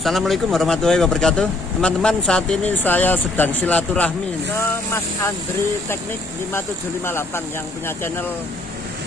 Assalamualaikum warahmatullahi wabarakatuh. Teman-teman, saat ini saya sedang silaturahmi ke Mas Andri Teknik 5758 yang punya channel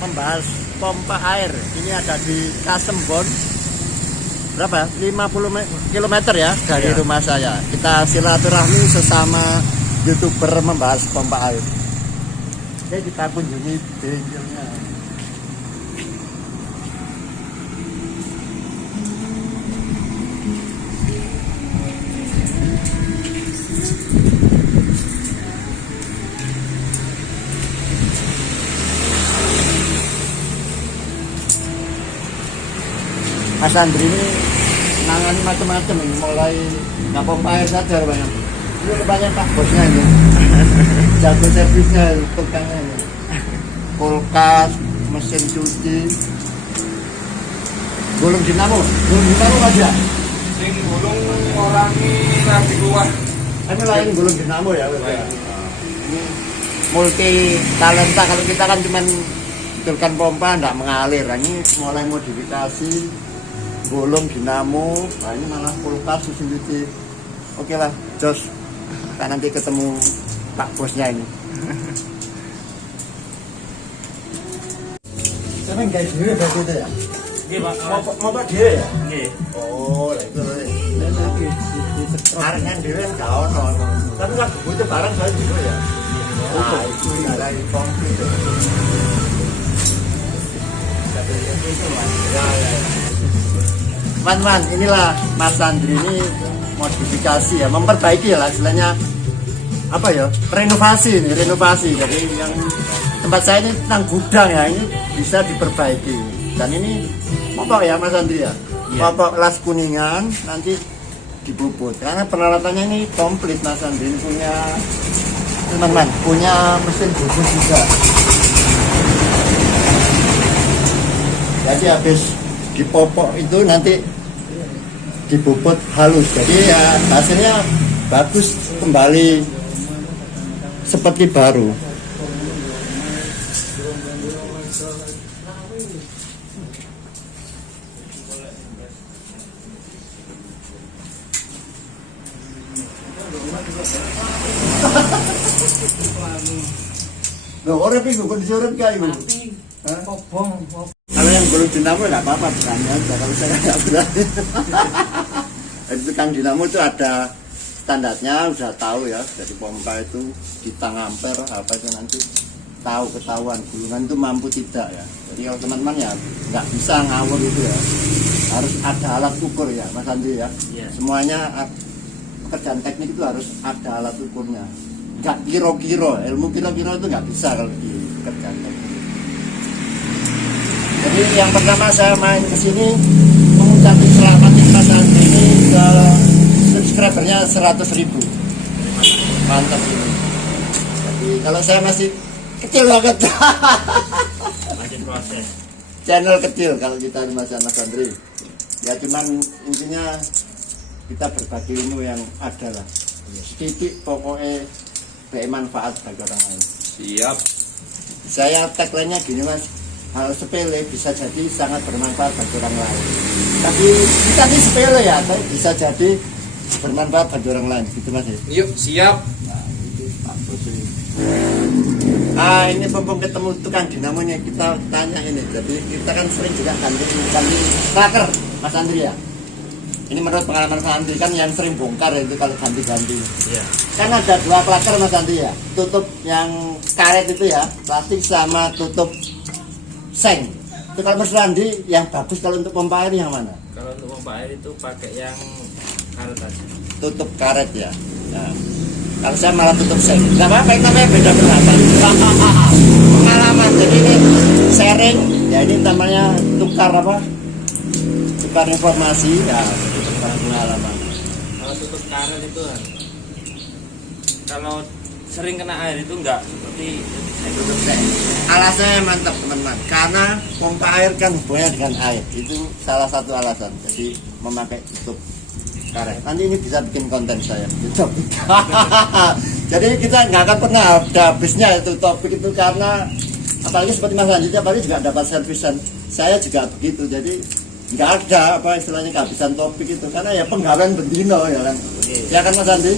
membahas pompa air. Ini ada di Kasembon. Berapa? 50 km ya dari rumah saya. Kita silaturahmi sesama YouTuber membahas pompa air. Oke, kita kunjungi bengkelnya. Mas Andri ini nangani macam-macam ini, mulai nggak pompa air saja banyak. Ini banyak pak bosnya ini, jago servisnya, tukangnya ini, kulkas, mesin cuci, gulung dinamo aja. Sing gulung orang ini lagi keluar. Ini lain gulung dinamo ya. Ini multi talenta, kalau kita kan cuman betulkan pompa nggak mengalir. Ini mulai modifikasi gulung dinamo, nah ini malah kulkas susun cuci. Oke lah, jos kita nanti ketemu pak bosnya ini. Sekarang guys dulu berarti itu ya? Iya pak, Mau pak dia ya? iya. Oh, lah itu karena dia kan gak ono. Tapi kan butuh barang saya juga ya. Nah, itu ada di komplit. Teman-teman, inilah Mas Andri ini modifikasi ya, memperbaiki ya lah istilahnya, apa ya, renovasi. Jadi yang tempat saya ini tentang gudang ya, ini bisa diperbaiki. Dan ini popok ya Mas Andri ya, popok las kuningan nanti dibubut. Karena peralatannya ini komplit. Mas Andri ini punya, teman-teman, punya mesin bubut juga. Jadi habis dipopok itu nanti dibubut halus, jadi ya hasilnya bagus, kembali seperti baru. Loh, orang itu bukan disuruh kayu. Kalau yang gulung dinamo nggak apa-apa, berani aja. Kalau saya nggak berani. Itu kan dinamo itu ada standarnya, udah tahu ya. Dari pompa itu di tang ampere apa itu nanti ketahuan gulungan itu mampu tidak ya. Jadi kalau teman-teman ya nggak bisa ngawur itu ya. Harus ada alat ukur ya, Mas Andi ya. Semuanya pekerjaan teknik itu harus ada alat ukurnya. Nggak kiro-kiro, ilmu kiro-kiro itu nggak bisa kalau di pekerjaan teknik. Jadi yang pertama saya main ke sini mengucapkan selamat Mas Andri ini ke subscribernya 100.000. Mantap ini. Jadi kalau saya masih kecil banget. Masih proses. Channel kecil kalau kita di Mas Andri. Ya cuman intinya kita berbagi ilmu yang ada lah. Sedikit pokoknya bermanfaat bagi orang lain. Siap. Saya tagline-nya gini Mas, hal sepele bisa jadi sangat bermanfaat bagi orang lain. Tapi kita ini sepele ya, tapi bisa jadi bermanfaat bagi orang lain, gitu Mas. Yuk, siap. Nah, itu Pak Bos ini. Ini mumpung ketemu tukang dinamonya, kita tanya ini. Jadi kita kan sering juga ganti klaker, Mas Andri ya. Ini menurut pengalaman Mas Andri kan yang sering bongkar itu kalau ganti-ganti. Iya. Kan ada dua klaker Mas Andri ya. Tutup yang karet itu ya, plastik sama tutup seng. Itu kalau Mas Andi yang bagus kalau untuk pompa air yang mana? Kalau untuk pompa air itu pakai yang karet aja. Tutup karet ya. Nah, kalau saya malah tutup seng. Gak apa-apa, itu namanya beda pendapat. Pengalaman. Jadi ini sharing. Ya ini namanya tukar apa? Tukar informasi. Ya, itu tukar pengalaman. Kalau tutup karet itu kan, kalau sering kena air itu enggak seperti saya tutup seng. Alasannya mantap teman-teman, karena pompa air kan hubungannya dengan air, itu salah satu alasan. Jadi memakai tutup karet. Nanti ini bisa bikin konten saya YouTube. Jadi kita nggak akan pernah ada habisnya itu topik itu, karena apalagi seperti Mas Anji, apalagi juga dapat servisan. Saya juga begitu. Jadi nggak ada apa istilahnya kehabisan topik itu, karena ya penggawean bendino ya kan. Ya kan Mas Andi,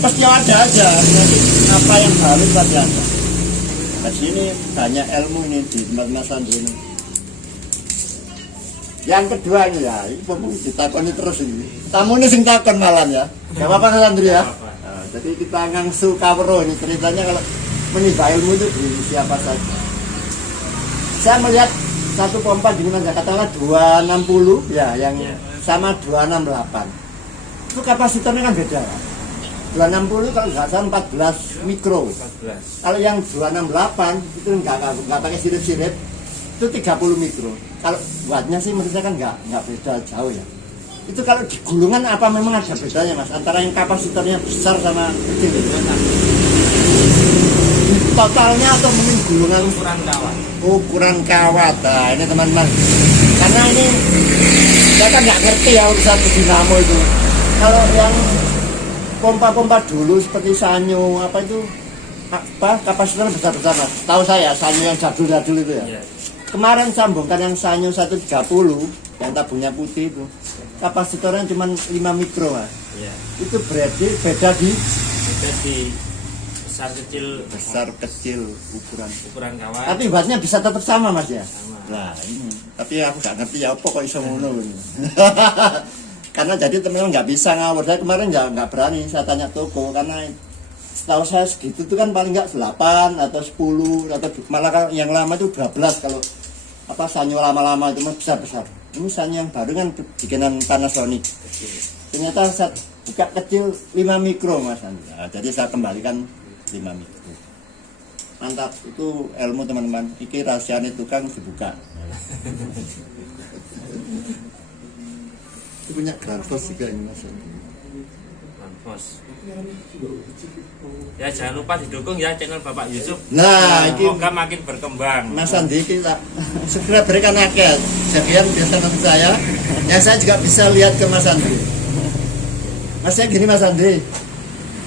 pasti ada aja nanti apa yang baru pasti ada. Nah sini banyak ilmu nih di tempat Mas Andi ini. Yang kedua ini ya, ini pemung ditakoni terus ini. Tamu ini sing takon malam ya. Gak apa-apa Mas Andri ya. Nah, jadi kita ngangsu kawero ini ceritanya kalau menimba ilmu itu di siapa saja. Saya melihat satu pompa di mana katakanlah 260 ya, yang sama 268. Itu kapasitornya kan beda. 260 kalau nggak salah 14 mikro. 14. Kalau yang 268 itu nggak pakai sirip-sirip, itu 30 mikro. Kalau wattnya sih menurut saya kan nggak beda jauh ya. Itu kalau di gulungan apa memang ada bedanya Mas antara yang kapasitornya besar sama kecil itu? Totalnya atau mungkin gulungan Ukuran kawat. ukuran kawat. Nah ini teman-teman, karena ini saya kan nggak ngerti ya urusan dinamo itu. Kalau yang pompa-pompa dulu seperti Sanyo apa itu apa kapasitor besar-besar Mas, tahu saya Sanyo yang jadul-jadul itu ya. Kemarin sambungkan yang Sanyo 130 yang tabungnya putih itu, kapasitornya cuma 5 mikro Mas. Itu berarti beda di besar kecil ukuran kawat. tapi wattnya bisa tetap sama Mas ya. Sama. Nah ini tapi aku nggak ngerti ya apa kok iso ngono ini. Karena jadi teman-teman nggak bisa ngawur. Saya kemarin nggak berani saya tanya toko, karena setahu saya segitu itu kan paling nggak 8 atau 10 atau malah kalau yang lama itu 12 kalau apa Sanyo lama-lama itu Mas besar-besar. Ini Sanyo yang baru kan bikinan Panasonic. Ternyata saya buka kecil 5 mikro Mas. Nah, jadi saya kembalikan 5 mikro. Mantap, itu ilmu teman-teman. Iki rahasianya tukang dibuka. Itu punya Granfos juga ini Mas. Granfos. Ya jangan lupa didukung ya channel Bapak Yusuf. Nah, ini semoga makin berkembang. Mas Andi kita segera berikan akal. Sekian biasa nanti saya. Ya saya juga bisa lihat ke Mas Andi. Masnya gini Mas Andi,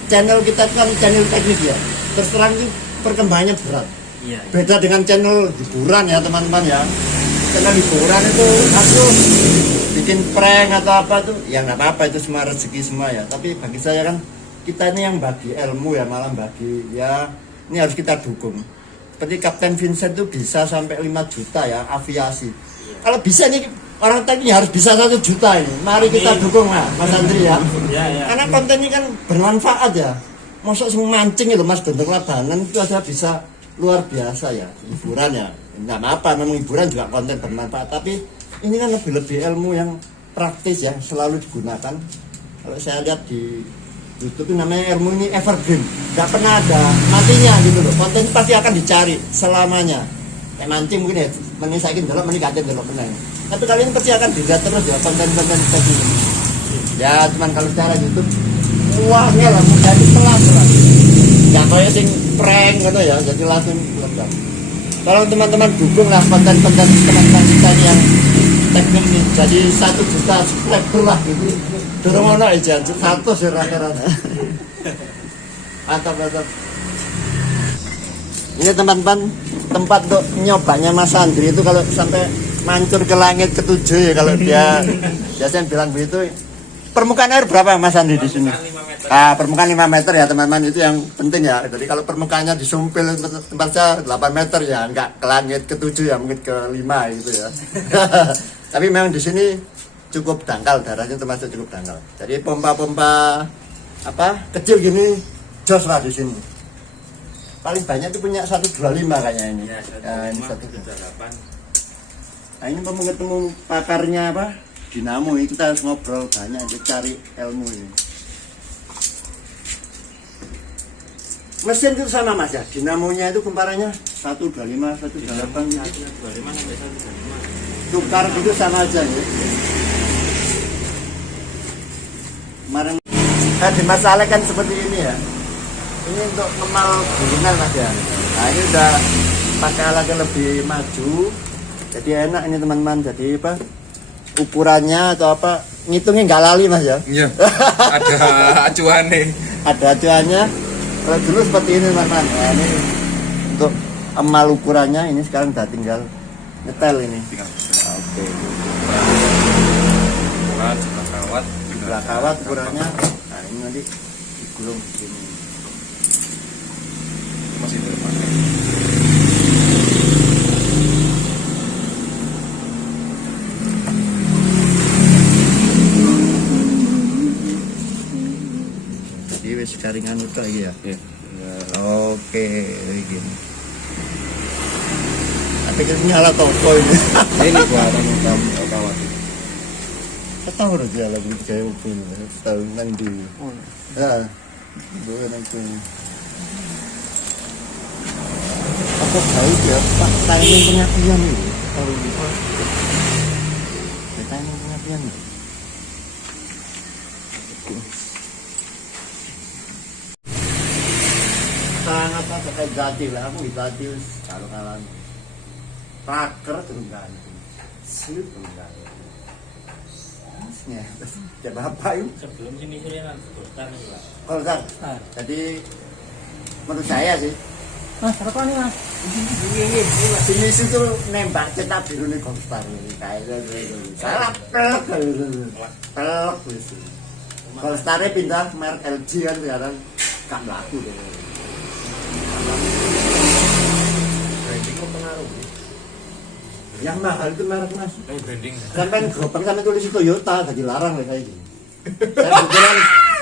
channel kita kan channel teknis ya. Terus terang itu perkembangannya berat. Iya. Beda dengan channel hiburan ya teman-teman ya. Channel hiburan itu aku bikin prank atau apa tuh ya nggak apa-apa, itu semua rezeki semua ya. Tapi bagi saya kan kita ini yang bagi ilmu ya, malah bagi ya ini harus kita dukung. Seperti Kapten Vincent itu bisa sampai 5 juta ya aviasi. Kalau bisa nih orang teknik harus bisa 1 juta ini. Mari kita dukung lah Mas Andri ya. Karena konten ini kan bermanfaat ya. Masuk semua mancing itu Mas, bentuk labanan itu ada bisa luar biasa ya. Hiburan ya. Nggak apa-apa, memang hiburan juga konten bermanfaat. Tapi ini kan lebih ilmu yang praktis ya, selalu digunakan. Kalau saya lihat di YouTube ini namanya ilmu ini evergreen, nggak pernah ada matinya gitu loh. Konten pasti akan dicari selamanya. Kayak mancing mungkin ya, menisaikin dulu, menikatin dulu menang. Tapi kali ini pasti akan dilihat terus ya konten-konten seperti ini. Ya cuman kalau secara YouTube, uangnya lah jadi pelan-pelan. Nggak kayak sing prank gitu ya, jadi langsung ledak. Kalau teman-teman dukung lah konten-konten teman-teman kita yang teknik nih, jadi 1 juta subscriber lah gitu. Dorong ono aja, 100 ya rata-rata. Mantap. Ini teman-teman tempat untuk nyobanya Mas Andri itu kalau sampai mancur ke langit ke-7 ya, kalau dia biasanya bilang begitu. Permukaan air berapa Mas Andri di sini? Permukaan 5 meter ya teman-teman, itu yang penting ya. Jadi kalau permukaannya disumpil tempat saya 8 meter ya, enggak ke langit ke-7 ya, mungkin ke 5 gitu ya. Tapi memang di sini cukup dangkal, darahnya termasuk cukup dangkal. Jadi pompa-pompa apa kecil gini jos lah di sini. Paling banyak itu punya 125 kayaknya ini. Ya, ini 128. Nah ini ketemu pakarnya apa? Dinamo ini kita harus ngobrol banyak, cari ilmu ini. Mesin itu sama Mas ya, dinamonya itu kumparannya 125, 128 gitu. 125 sampai 135. Tukar itu sama aja ya. Kemarin di masalah kan seperti ini ya. Ini untuk ngemal gulungan Mas ya. Nah ini udah pakai alat yang lebih maju. Jadi enak ini teman-teman. Jadi apa? Ukurannya atau apa? Ngitungnya nggak lali Mas ya. Iya. Ada acuannya. Ada acuannya. Kalau dulu seperti ini teman-teman. Nah, ini untuk emal ukurannya, ini sekarang udah tinggal nyetel ini. Oke. sebelah kawat. Sebelah kawat ukurannya. Nah ini nanti digulung begini. Masih terpakai. Jadi wis garingan itu lagi ya. Iya. Oke, begini. Tapi kan nyala toko ini. Ini buat kawat. Saya tahu udah dia lagi kayak mobil, tahu nanti. Ya, bukan nanti. Apa tahu dia? Pak timing penyakian ini. Tahu gitu. Timing penyakian. Sangat apa kayak jati lah, aku jati kalau kalan. Paker terus ganti, sih terus ganti. Coba apa yuk? Sebelum sini sini nanti bosan lah. Kalau kan, jadi menurut saya sih. Mas, apa nih mas? Sini situ nembak cetak biru nih Goldstar ini kayak salah pelak sih. Goldstarnya pindah merek LG kan sekarang gak laku deh. Branding kok pengaruh. Yang mahal itu merek mas. Branding. Sampai gopeng sampai tulis Toyota jadi larang lah kayak gini.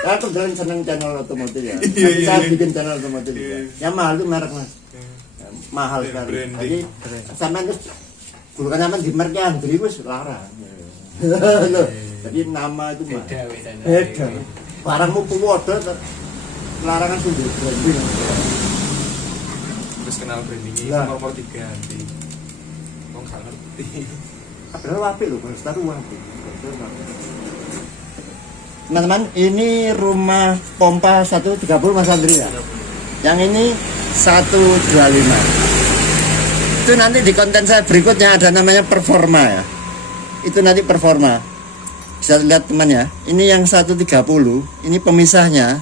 Saya kebetulan seneng channel otomotif ya. Saya bikin channel otomotif juga. Yang mahal itu merek mas. Mahal sekali. Jadi sampai terus gulukan sampai di mereknya Andri wis larang. Loh, jadi nama itu mah beda. Barangmu puwodo larangan sundul branding. Terus kenal brandingnya Lah. nomor 3 ganti. Kok nggak ngerti. Padahal apik loh, Goldstar apik. Teman-teman, ini rumah pompa 130 Mas Andri ya. Yang ini 125. Itu nanti di konten saya berikutnya ada namanya performa ya. Itu nanti performa. Bisa lihat teman ya. Ini yang 130, ini pemisahnya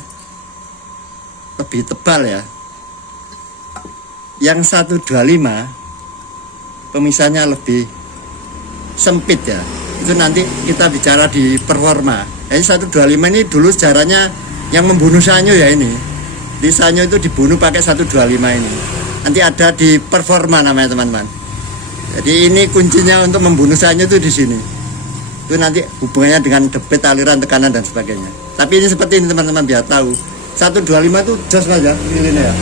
lebih tebal ya. Yang 125 pemisahnya lebih sempit ya. Itu nanti kita bicara di performa. Jadi 125 ini dulu sejarahnya yang membunuh Sanyo ya ini. Di Sanyo itu dibunuh pakai 125 ini. Nanti ada di performa namanya teman-teman. Jadi ini kuncinya untuk membunuh Sanyo itu di sini. Itu nanti hubungannya dengan debit, aliran, tekanan dan sebagainya. Tapi ini seperti ini teman-teman biar tahu. 125 itu jos aja nilainya ya.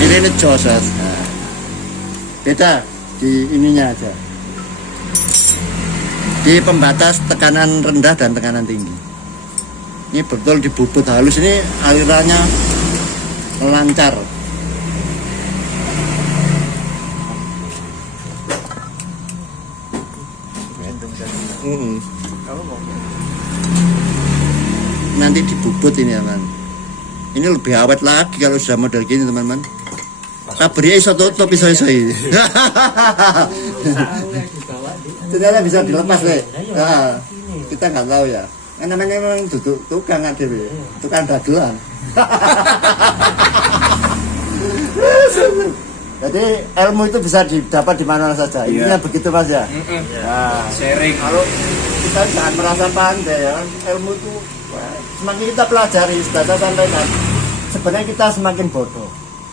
Nilainya jos ya. Nah, beda di ininya aja. Di pembatas tekanan rendah dan tekanan tinggi. Ini betul dibubut halus, ini alirannya lancar. Nanti dibubut ini aman. Ini lebih awet lagi kalau sudah model gini teman-teman. Kabri iso tutup iso-iso ini. Ternyata bisa dilepas deh. Nah, kita nggak tahu ya. Kan namanya memang duduk tukang ada deh, tukang dagelan. Jadi ilmu itu bisa didapat di mana saja. Intinya begitu mas ya. Nah, Sharing. kalau kita jangan merasa pandai ya, ilmu itu semakin kita pelajari, sudah saya sampaikan. Sebenarnya kita semakin bodoh.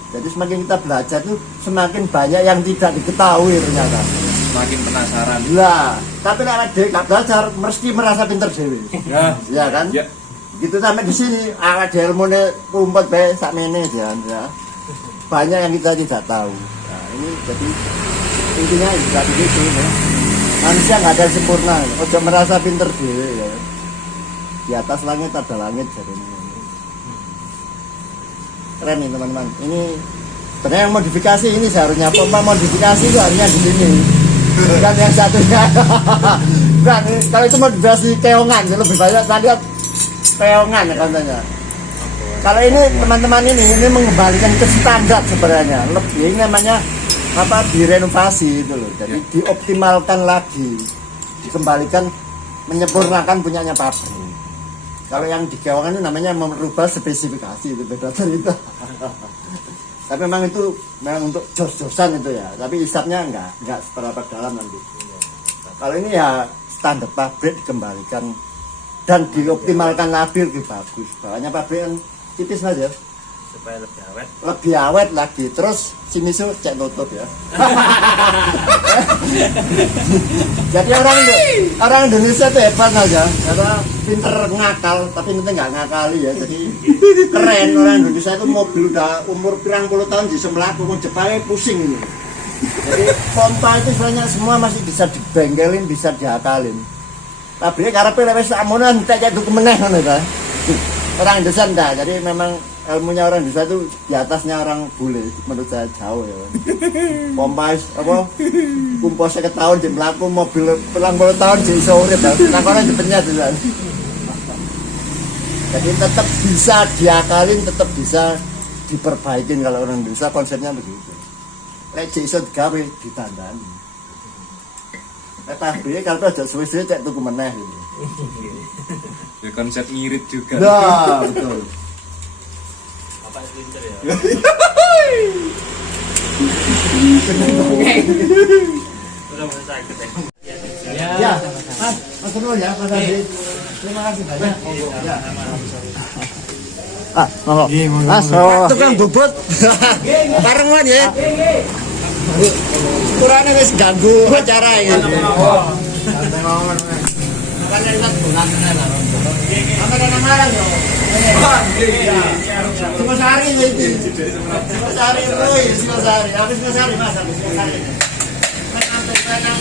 Jadi semakin kita belajar itu semakin banyak yang tidak diketahui ternyata. Semakin penasaran. Lah, tapi nek awake dhewe gak belajar mesti merasa pinter dhewe. Ya kan? Ya. Gitu sampai di sini awake dhewe ilmune kumpet bae sakmene ya. Banyak yang kita tidak tahu. Nah, ini jadi intinya juga begitu ya. Manusia nggak ada yang sempurna. Ojo merasa pinter dhewe ya. Di atas langit ada langit jadi ini. Keren nih teman-teman. Ini sebenarnya yang modifikasi ini seharusnya pompa modifikasi itu harusnya di sini. Bukan yang satunya. Bukan, kalau itu modifikasi keongan lebih banyak tadi keongan ya katanya. Kalau ini teman-teman ini mengembalikan ke standar sebenarnya. Lebih ini namanya apa direnovasi itu loh. Jadi dioptimalkan lagi, dikembalikan, menyempurnakan punyanya pabrik. Kalau yang di keongan itu namanya merubah spesifikasi, itu beda cerita. Tapi memang itu memang untuk jos-josan itu ya. Tapi hisapnya enggak seberapa dalam nanti. Kalau ini ya standar pabrik dikembalikan dan dioptimalkan labil lebih bagus. Bahannya pabrik kan tipis Mas ya. Supaya lebih awet. Lebih awet lagi. Terus Shimizu cek nutup ya. Jadi orang Indonesia itu hebat aja, karena pinter ngakal, tapi nanti nggak ngakali ya. Jadi keren orang Indonesia itu mobil udah umur pirang puluh tahun di semelaku, mau Jepangnya pusing ini. Jadi pompa itu sebenarnya semua masih bisa dibengkelin, bisa diakalin. Tapi karena wis amunan tak jadi meneh ngono ta. Orang Indonesia enggak, jadi memang ilmunya orang Indonesia itu di atasnya orang bule, menurut saya jauh ya. Pompa apa? Kumpul 50 tahun di melaku mobil pelang puluh tahun di iso urip ta. Nang kono dipenyet kan. Jadi tetap bisa diakalin, tetap bisa diperbaikin kalau orang Indonesia konsepnya begitu. Lek iso digawe ditandani. Tapi kalau aja suwe-suwe cek tuku meneh gitu. Ya konsep ngirit juga. Nah, betul. Apa pinter ya? Udah mulai sakit ya. Ya, Mas Nur ya, Mas Adi. Terima kasih banyak. Ya. Monggo. Mas, tukang bubut. Barengan ya. Kurangnya wis ganggu acara ya. Makanya kita pulang lah. Apa nama yo? Cuma sehari itu. Cuma sehari itu, cuma sehari. Habis cuma sehari Mas, habis cuma sehari. Sampai kadang